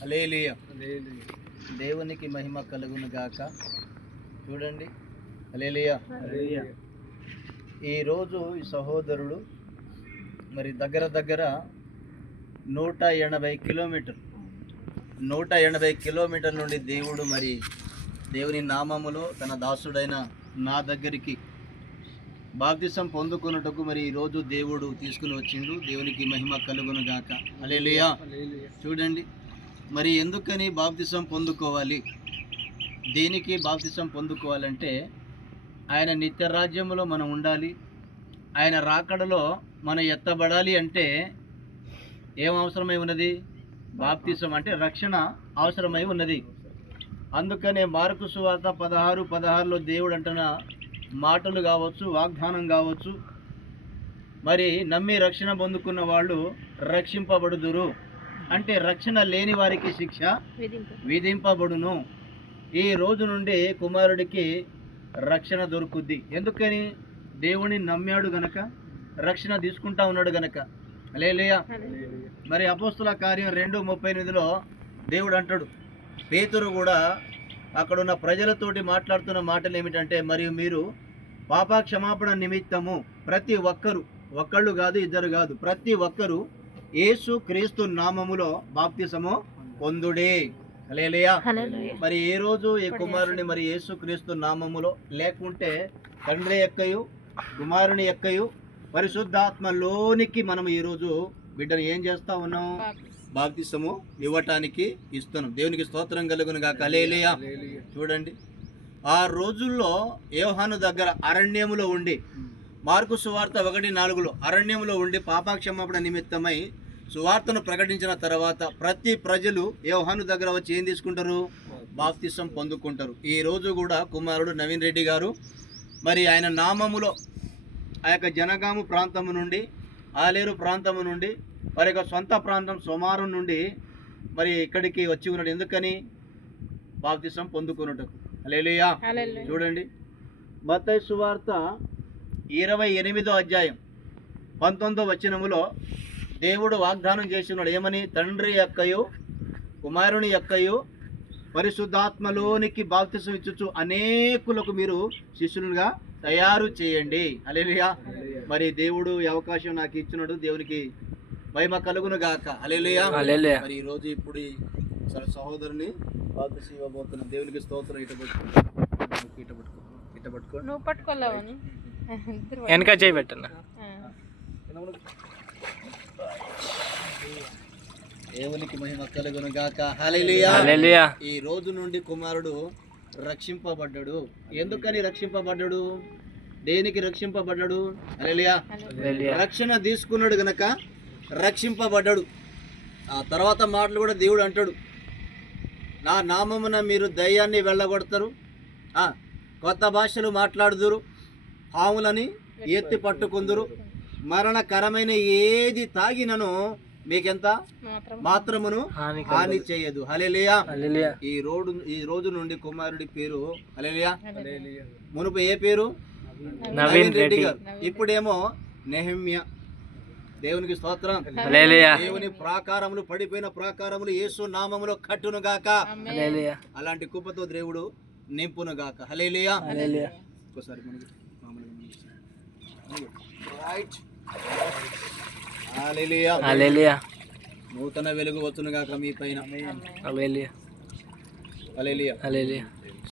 హల్లెలూయా. దేవునికి మహిమ కలుగును గాక. చూడండి, హల్లెలూయా. ఈరోజు ఈ సహోదరుడు మరి దగ్గర 180 కిలోమీటర్ల నుండి దేవుడు మరి దేవుని నామములో తన దాసుడైన నా దగ్గరికి బాప్తిసం పొందుకున్నట్టుకు మరి ఈరోజు దేవుడు తీసుకుని వచ్చిండు. దేవునికి మహిమ కలుగును గాక. హల్లెలూయా. చూడండి, మరి ఎందుకని బాప్తిసం పొందుకోవాలి, దేనికి బాప్తిసం పొందుకోవాలంటే ఆయన నిత్య రాజ్యములో మనం ఉండాలి, ఆయన రాకడలో మనం ఎత్తబడాలి. అంటే ఏం అవసరమై ఉన్నది? బాప్తిసం అంటే రక్షణ అవసరమై ఉన్నది. అందుకనే మార్కు సువార్త 16:16లో దేవుడు అంటున్న మాటలు కావచ్చు, వాగ్దానం కావచ్చు, మరి నమ్మి రక్షణ పొందుకున్న వాళ్ళు రక్షింపబడుదురు. అంటే రక్షణ లేని వారికి శిక్ష విధింపబడును. ఈ రోజు నుండి కుమారుడికి రక్షణ దొరుకుద్ది. ఎందుకని? దేవుని నమ్మాడు గనక, రక్షణ తీసుకుంటా ఉన్నాడు గనక. హల్లెలూయా. మరి అపోస్తుల కార్యం 2:38లో దేవుడు అంటాడు, పేతురు కూడా అక్కడున్న ప్రజలతోటి మాట్లాడుతున్న మాటలు ఏమిటంటే, మరియు మీరు పాపక్షమాపణ నిమిత్తము ప్రతి ఒక్కరు, ఒక్కళ్ళు కాదు, ఇద్దరు కాదు, ప్రతి ఒక్కరు యేసు క్రీస్తు నామములో బాప్తిసము పొందుడే. హల్లెలూయా. మరి ఏ రోజు ఈ కుమారుని మరి యేసు క్రీస్తు నామములో, లేకుంటే తండ్రి యొక్కయు కుమారుని యొక్కయు పరిశుద్ధాత్మలోనికి మనం ఈరోజు బిడ్డను ఏం చేస్తా ఉన్నాం? బాప్తిసము ఇవ్వటానికి ఇస్తున్నాం. దేవునికి స్తోత్రం కలుగును గాక. హల్లెలూయా. చూడండి, ఆ రోజుల్లో యోహాను దగ్గర అరణ్యములో ఉండి, మార్కు సువార్త 1:4లో అరణ్యములో ఉండి పాపక్షమాపణ నిమిత్తమై సువార్తను ప్రకటించిన తర్వాత ప్రతి ప్రజలు యోహాను దగ్గర వచ్చి ఏం తీసుకుంటారు? బాప్తిసం పొందుకుంటారు. ఈ రోజు కూడా కుమారుడు నవీన్ రెడ్డి గారు మరి ఆయన నామములో ఆ యొక్క జనగాము ప్రాంతము నుండి, ఆలేరు ప్రాంతము నుండి, వారి యొక్క సొంత ప్రాంతం సోమారం నుండి మరి ఇక్కడికి వచ్చి ఉన్నాడు. ఎందుకని? బాప్తిసం పొందుకున్నట్టుకు. హల్లెలూయా. చూడండి, మత్తయి సువార్త 28:19 దేవుడు వాగ్దానం చేసి ఉన్నాడు. ఏమని? తండ్రి యొక్కయు కుమారుని యొక్కయు పరిశుద్ధాత్మలోనికి బాప్తిసం ఇచ్చుచు అనేకులకు మీరు శిష్యులుగా తయారు చేయండి. హల్లెలూయా. మరి దేవుడు ఈ అవకాశం నాకు ఇచ్చినాడు. దేవునికి మహిమ కలుగును గాక. హల్లెలూయా. మరి ఈ రోజు ఇప్పుడు ఈ సహోదరుని బాప్తిసం ఇవ్వబోతున్న దేవునికి స్తోత్రం. ఇట పట్టుకో వెనక చేయి పెట్టన్నా. దేవునికి మహిమ కలుగును గాక. హల్లెలూయా. ఈ రోజు నుండి కుమారుడు రక్షింపబడ్డాడు. ఎందుకని రక్షింపబడ్డాడు? దేనికి రక్షింపబడ్డాడు? హల్లెలూయా. రక్షణ తీసుకున్నాడు గనక రక్షింపబడ్డాడు. ఆ తర్వాత మాటలు కూడా దేవుడు అంటాడు, నా నామమున మీరు దయ్యాన్ని వెళ్ళగొడతారు, కొత్త భాషలు మాట్లాడుదురు, పాములని ఎత్తి పట్టుకుందురు, మరణకరమైన ఏది తాగినను మీకెంత మాత్రమును హాని చేయదు. హల్లెలూయా. ఈ రోజు నుండి కుమారుడి పేరు హల్లెలూయా. మునుపు ఏ పేరు? నవీన్ రెడ్డి గారు. ఇప్పుడేమో నెహెమ్యా. దేవునికి స్తోత్రం. దేవుని ప్రాకారములు, పడిపోయిన ప్రాకారములు యేసు నామములో కట్టును గాక. అలాంటి కృపతో దేవుడు నింపును గాక. హల్లెలూయా. ఒకసారి హల్లెలూయా. నూతన వెలుగు వచ్చును గాక మీ పైన. హల్లెలూయా. హల్లెలూయా.